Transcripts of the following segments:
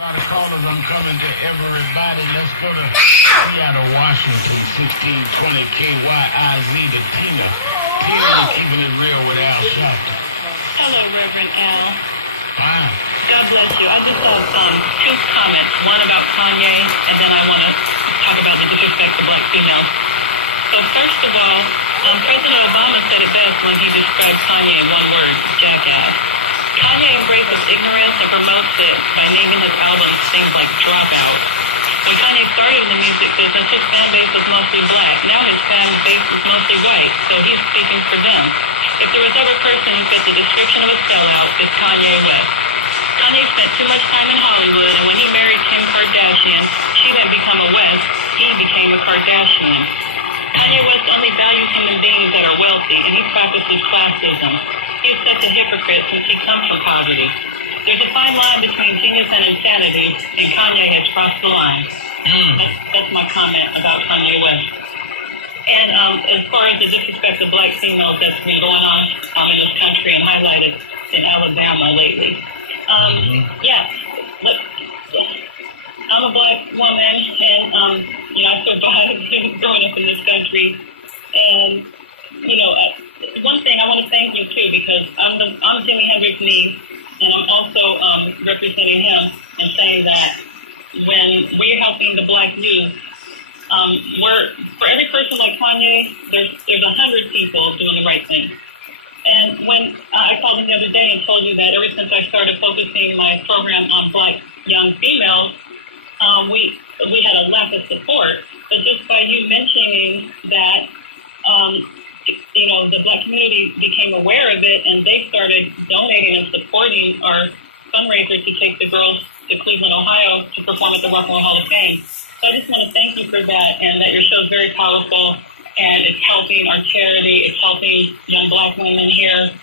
A lot of callers, I'm coming to everybody. Let's go to Seattle, Washington, 1620 KYIZ to Tina. Tina keeping it real with Al Sharpton. Hello, Reverend Al. Fine. God bless you. I just have two comments. One about Kanye, and then I want to talk about the disrespect to black females. So first of all, President Obama said it best when he described Kanye in one word, jackass. Kanye embraces ignorance and promotes it by naming his albums things like Dropout. When Kanye started in the music business, his fan base was mostly black. Now his fan base is mostly white, so he's speaking for them. If there was ever a person who fit the description of a sellout, it's Kanye West. Kanye spent too much time in Hollywood, and when he married Kim Kardashian, she didn't become a West, he became a Kardashian. Kanye West only values human beings that are wealthy, and he practices classism. He is such a hypocrite since he comes from poverty. There's a fine line between genius and insanity, and Kanye has crossed the line. That's my comment about Kanye West. And as far as the disrespect of black females that's been going on in this country and highlighted in Alabama lately. I'm a black woman, and I survived growing up in this country. And one thing I want to thank you too, because I'm Jimi Hendrix's niece, and I'm also representing him and saying that when we're helping the black youth, for every person like Kanye, there's 100 people doing the right thing. And when I called him the other day and told you that ever since I started focusing my program on black young females, we had a lack of support. But just by you mentioning that, the black community became aware of it, and they started donating and supporting our fundraiser to take the girls to Cleveland, Ohio to perform at the Rock and Roll Hall of Fame. So I just want to thank you for that, and that your show is very powerful, and it's helping our charity, it's helping young black women here,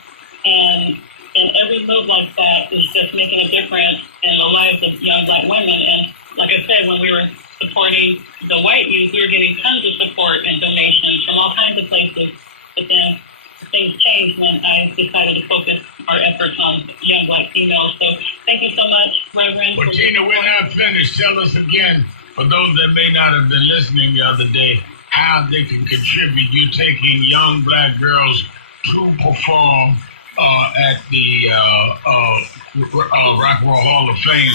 and every move like that is just making a difference in the lives of young black women. And like I said, when we were supporting the white youth, we were getting tons of support and donations from all kinds of places, but then things changed when I decided to focus our efforts on young black females. So thank you so much, Reverend. Well, Tina, we're not finished. Tell us again, for those that may not have been listening the other day, how they can contribute. You taking young black girls to perform at the Rock and Roll Hall of Fame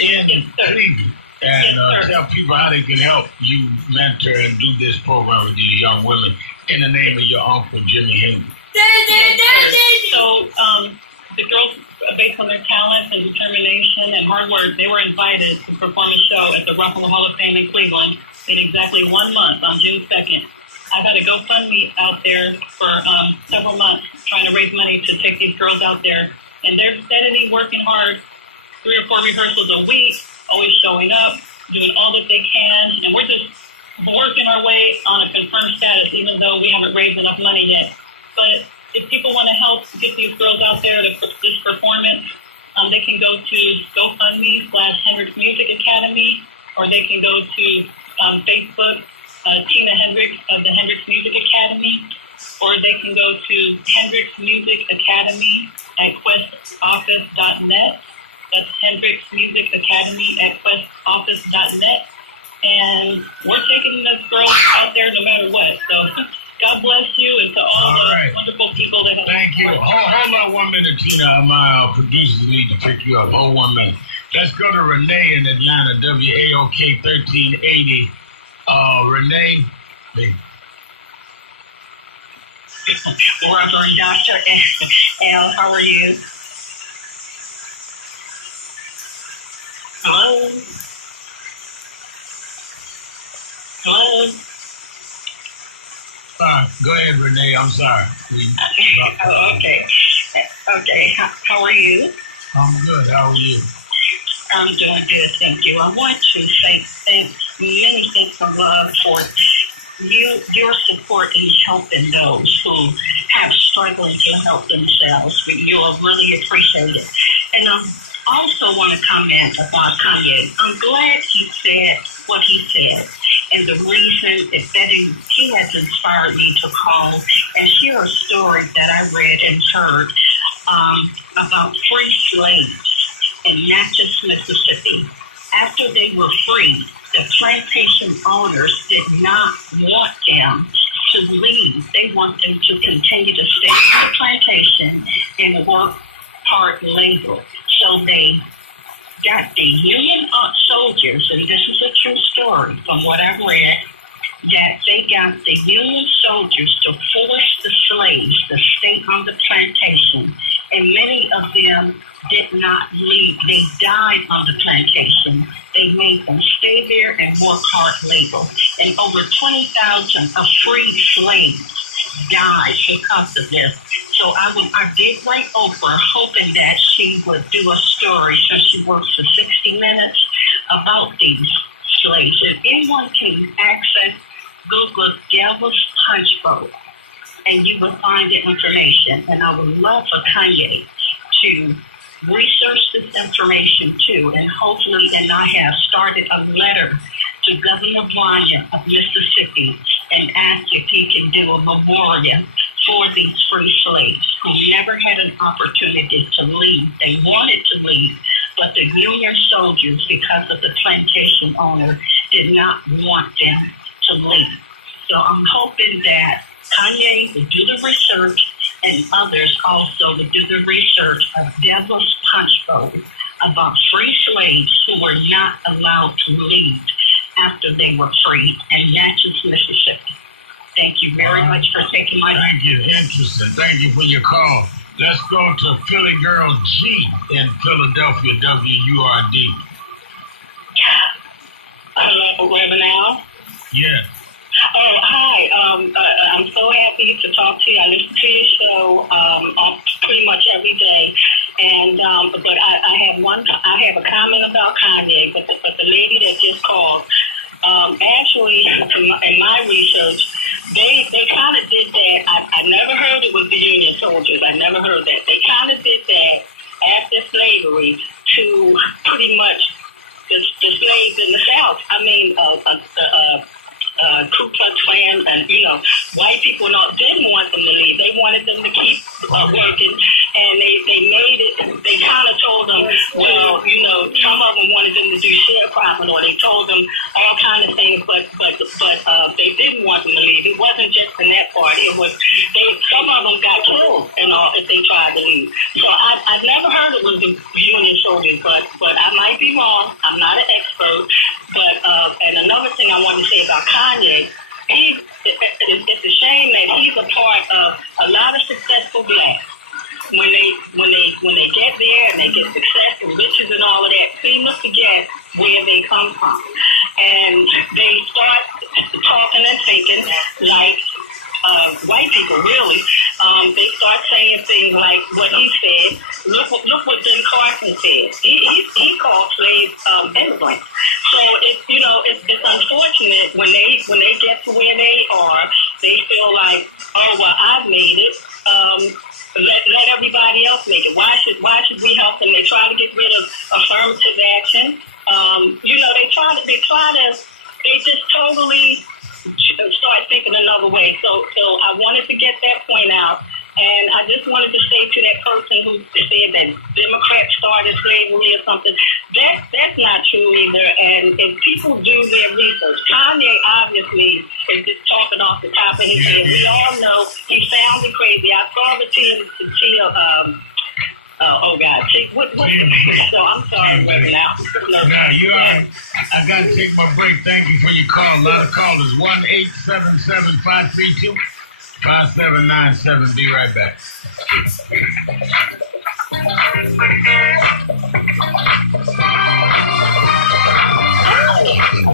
in Cleveland. And tell people how they can help you mentor and do this program with these young women in the name of your uncle, Jimi Hendrix. So the girls, based on their talents and determination and hard work, they were invited to perform a show at the Rock and Roll Hall of Fame in Cleveland in exactly 1 month on June 2nd. I've had a GoFundMe out there for several months trying to raise money to take these girls out there. And they're steadily working hard, 3 or 4 rehearsals a week, always showing up, doing all that they can. And we're just working our way on a confirmed status, even though we haven't raised enough money yet. But if people want to help get these girls out there to this performance, they can go to GoFundMe/Hendrix Music Academy, or they can go to Facebook, Tina Hendrix of the Hendrix Music Academy, or they can go to Hendrix Music Academy at questoffice.net. That's Hendrix Music Academy at questoffice.net. And we're taking this girl out there no matter what. So God bless you, and to all the wonderful people that have... Thank you. Hold on 1 minute, Tina. My producers need to pick you up. Hold 1 minute. Let's go to Renee in Atlanta, WAOK 1380. Renee. Reverend Dr. Al, how are you? Hello? Hello? Go ahead, Renee. I'm sorry. Okay. Okay. How are you? I'm good. How are you? I'm doing good, thank you. I want to say many thanks of love for your support in helping those who have struggling to help themselves. You'll really appreciate it. And I also want to comment about Kanye. I'm glad he said what he said. And the reason is that he has inspired me to call and share a story that I read and heard about free slaves in Natchez, Mississippi. After they were freed, the plantation owners did not want them to leave. They want them to continue to stay on the plantation and work hard labor. So they got the Union soldiers, and this is a true story from what I've read, that they got the Union soldiers to force the slaves to stay on the plantation, and many of them did not leave. They died on the plantation. They made them stay there and work hard labor. And over 20,000 of freed slaves died because of this. So I did write Oprah hoping that she would do a story, since she works for 60 Minutes, about these slaves. If anyone can access Google Devil's Punch Bowl, and you will find the information. And I would love for Kanye to research this information too, and hopefully, and I have started a letter to Governor Bryant of Mississippi and asked if he can do a memorial for these free slaves who never had an opportunity to leave. They wanted to leave, but the Union soldiers, because of the plantation owner, did not want them to leave. So I'm hoping that Kanye will do the research, and others also will do the research of Devil's Punch Bowl about free slaves who were not allowed to leave after they were freed in Natchez, Mississippi. Thank you very much for taking my time. Thank you. Interesting. Thank you for your call. Let's go to Philly Girl G in Philadelphia, WURD. Hello, Webinar. Yeah. Oh, hi. I'm so happy to talk to you. I listen to your show pretty much every day. And but I have a comment about Kanye, but the lady that just called, actually, in my research, they kind of did that. I never heard it was the Union soldiers. I never heard that. They kind of did that after slavery to pretty much the slaves in the South. I mean, Ku Klux Klan, and white people didn't want them to leave. They wanted them to keep working, and they made it. They kind of told them, well, some of them wanted them to do sharecropping, or they told them all kind of things, but they didn't want them to leave. It wasn't just in that part. It was some of them got killed and all if they tried to leave. So I never heard it was the Union soldiers, but I might be wrong. I'm not an expert. But and another thing I want to say about Kanye, it's a shame that he's a part of a lot of successful blacks. When they get there and they get success and riches and all of that, seem to forget where they come from, and they start talking and thinking like white people. Really, they start saying things like what he said. Look what Ben Carson said. He called slaves immigrants. So it's unfortunate when they get to where they are, they feel like, oh well, I've made it. Let everybody else make it. Why should we help them? They try to get rid of affirmative action. They just totally start thinking another way. So I wanted to get that point out. And I just wanted to say to that person who said that Democrats started slavery or something, that's not true either. And if people do their research, Kanye obviously is just talking off the top of his head. We all know he sounded crazy. I saw the oh God, so I'm sorry right now. Now you are. I got to take my break. Thank you for your call. A lot of callers. 1-877-532-5797. Be right back.